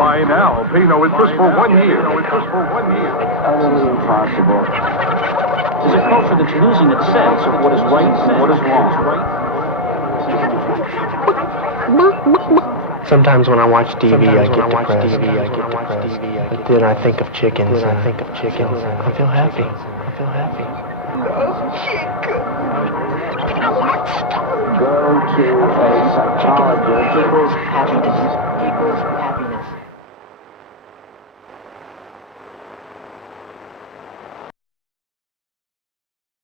By now, Pino is just for 1 year. Utterly impossible. There's a culture that's losing its sense of what is right and what is wrong. Sometimes when I watch TV, I get depressed. But then I think of chickens. I feel happy. Go to a psychologist. Equals happiness.